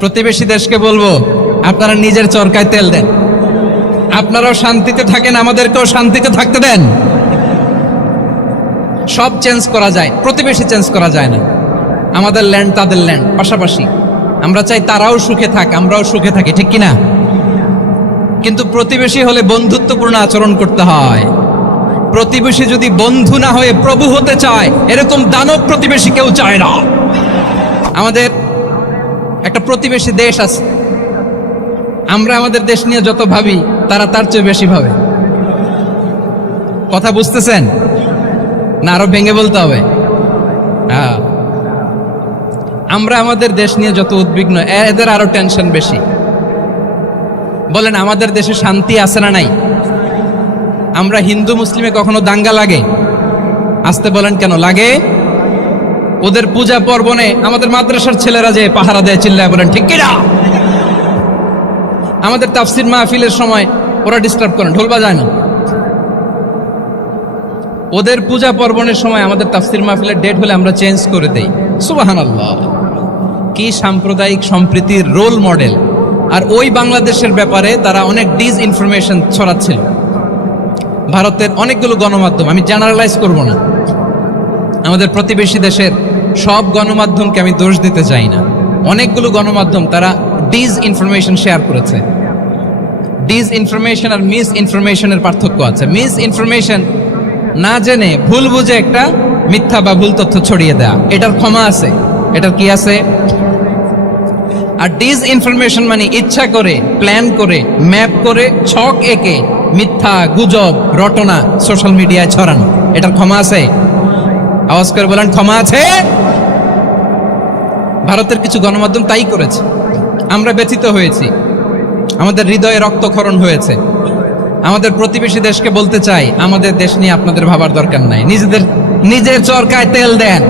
প্রতিবেশী দেশকে বলবো, আপনারা নিজের চরকায় তেল দেন, আপনারাও শান্তিতে থাকেন, আমাদেরকেও শান্তিতে থাকতে দেন। সব চেঞ্জ করা যায়, প্রতিবেশী চেঞ্জ করা যায় না। আমাদের ল্যান্ড তাদের ল্যান্ড, পাশাপাশি। আমরা চাই তারাও সুখে থাক, আমরাও সুখে থাকি, ঠিক কিনা? কিন্তু প্রতিবেশী হলে বন্ধুত্বপূর্ণ আচরণ করতে হয়। প্রতিবেশী যদি বন্ধু না হয়ে প্রভু হতে চায়, এরকম দানব প্রতিবেশী কেউ চায় না। আমাদের একটা প্রতিবেশী দেশ আছে, আমরা আমাদের দেশ নিয়ে যত ভাবি তারা তার চেয়ে বেশি ভাবে। কথা বুঝতেছেন না? আরো ভেঙে বলতে হবে। হ্যাঁ, আমরা আমাদের দেশ নিয়ে যত উদ্বিগ্ন, এদের আরো টেনশন বেশি। বলেন, আমাদের দেশে শান্তি আছে না নাই? আমরা হিন্দু মুসলিমে কখনো দাঙ্গা লাগে? আসতে বলেন, কেন লাগে? ওদের পূজা পার্বণে আমাদের মাদ্রাসার ছেলেরা যে পাহারা দেয়, চিল্লায় বলেন ঠিক কিনা? আমাদের তাফসির মাহফিলের সময় ওরা ডিস্টার্ব করেন, ঢোল বাজায় না। ওদের পূজা পার্বণের সময় আমাদের তাফসির মাহফিলের ডেট হলে আমরা চেঞ্জ করে দেই। সুবহানাল্লাহ, কি সাম্প্রদায়িক সম্প্রীতির রোল মডেল। আর ওই বাংলাদেশের ব্যাপারে তারা অনেক ডিসইনফরমেশন ছড়াচ্ছিল। ভারতের অনেকগুলো গণমাধ্যম, আমি জেনারেলাইজ করব না, আমাদের প্রতিবেশী দেশের সব গণমাধ্যমকে আমি দোষ দিতে চাই না। অনেকগুলো গণমাধ্যম তারা ডিসইনফরমেশন শেয়ার করেছে। ডিসইনফরমেশন আর মিস ইনফরমেশনের পার্থক্য আছে। মিস ইনফরমেশন না জেনে ভুল বুঝে একটা মিথ্যা বা ভুল তথ্য ছড়িয়ে দেয়া, এটার ক্ষমা আছে, এটার কি আছে? আর ডিসইনফরমেশন মানে ইচ্ছা করে, প্ল্যান করে, ম্যাপ করে, ছক এঁকে মিথ্যা, গুজব, রটনা সোশ্যাল মিডিয়ায় ছড়ানো, এটার ক্ষমা আছে? আওয়াজ করে বলেন, ক্ষমা আছে? ভারতের কিছু গণমাধ্যম তাই করেছে। আমরা ব্যথিত হয়েছি, আমাদের হৃদয়ে রক্তক্ষরণ হয়েছে। আমাদের প্রতিবেশী দেশকে বলতে চাই, আমাদের দেশ নিয়ে আপনাদের ভাবার দরকার নাই। নিজের চরকায় তেল দেন,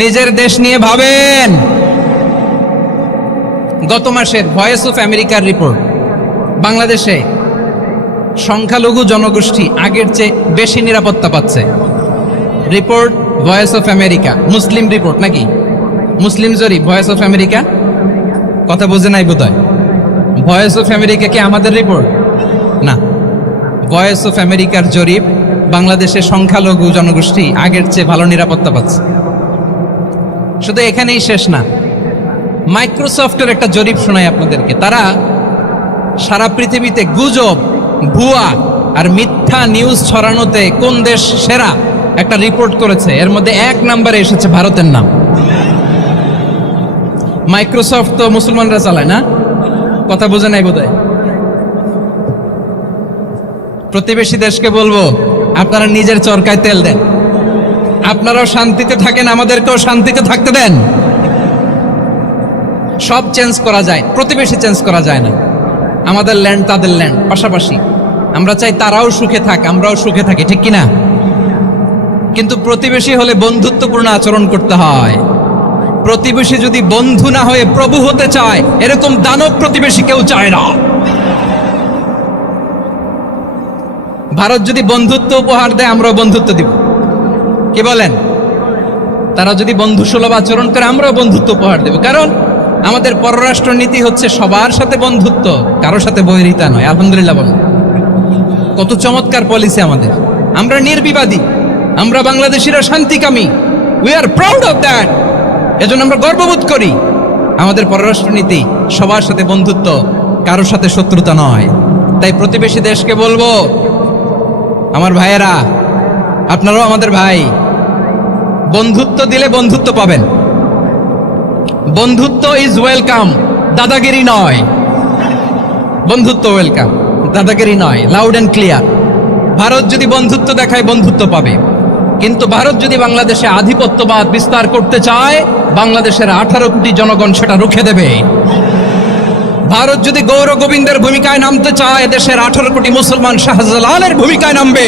নিজের দেশ নিয়ে ভাবেন। গত মাসের ভয়েস অফ আমেরিকার রিপোর্ট, বাংলাদেশে সংখ্যালঘু জনগোষ্ঠী আগের চেয়ে বেশি নিরাপত্তা পাচ্ছে। Report voice of America, Muslim report নাকি? মুসলিম জরিপ, ভয়েস অফ আমেরিকা। কথা বোঝে নাই বোধহয়। ভয়েস অফ আমেরিকা কি আমাদের রিপোর্ট? না, ভয়েস অফ আমেরিকার জরিপ, বাংলাদেশের সংখ্যালঘু জনগোষ্ঠী আগের চেয়ে ভালো নিরাপত্তা পাচ্ছে। শুধু এখানেই শেষ না, মাইক্রোসফটের একটা জরিপ শোনাই আপনাদেরকে। তারা সারা পৃথিবীতে গুজব, ভুয়া আর মিথ্যা নিউজ ছড়ানোতে কোন দেশ সেরা একটা রিপোর্ট করেছে। এর মধ্যে 1 নম্বরে এসেছে ভারতের নাম। মাইক্রোসফট তো মুসলমানরা চালায় না? কথা বোঝে নাই বোধহয়। প্রতিবেশী দেশকে বলবো, আপনারা নিজের চরকায় তেল দেন, আপনারাও শান্তিতে থাকেন, আমাদেরকেও শান্তিতে থাকতে দেন। সব চেঞ্জ করা যায়, প্রতিবেশী চেঞ্জ করা যায় না। আমাদের ল্যান্ড তাদের ল্যান্ড, পাশাপাশি। আমরা চাই তারাও সুখে থাক, আমরাও সুখে থাকি, ঠিক কিনা? কিন্তু প্রতিবেশী হলে বন্ধুত্বপূর্ণ আচরণ করতে হয়। প্রতিবেশী যদি বন্ধু না হয়ে প্রভু হতে চায়, এরকম দানব প্রতিবেশী কেউ চায় না। ভারত যদি বন্ধুত্ব উপহার দেয়, আমরাও বন্ধুত্ব দিব। কি বলেন? তারা যদি বন্ধুসুলভ আচরণ করে, আমরাও বন্ধুত্ব উপহার দেব। কারণ আমাদের পররাষ্ট্র নীতি হচ্ছে সবার সাথে বন্ধুত্ব, কারোর সাথে বৈরিতা নয়। আলহামদুলিল্লাহ বলুন, কত চমৎকার পলিসি আমাদের। আমরা নির্বিবাদী, আমরা বাংলাদেশিরা শান্তিকামী। We are proud of that. এজন্য আমরা গর্ববোধ করি। আমাদের পররাষ্ট্র নীতি সবার সাথে বন্ধুত্ব, কারোর সাথে শত্রুতা নয়। তাই প্রতিবেশী দেশকে বলবো, আমার ভাইয়েরা, আপনারাও আমাদের ভাই। বন্ধুত্ব দিলে বন্ধুত্ব পাবেন। বন্ধুত্ব ইজ ওয়েলকাম, দাদাগিরি নয়। বন্ধুত্ব ওয়েলকাম, দাদাগিরি নয়। Loud and clear. ভারত যদি বন্ধুত্ব দেখায়, বন্ধুত্ব পাবে। কিন্তু ভারত যদি বাংলাদেশে আধিপত্যবাদ বিস্তার করতে চায়, বাংলাদেশের 18 কোটি জনগণ সেটা রুখে দেবে। ভারত যদি গৌর গোবিন্দের ভূমিকায় নামতে চায়, দেশের 18 কোটি মুসলমান শাহজালালের ভূমিকায় নামবে।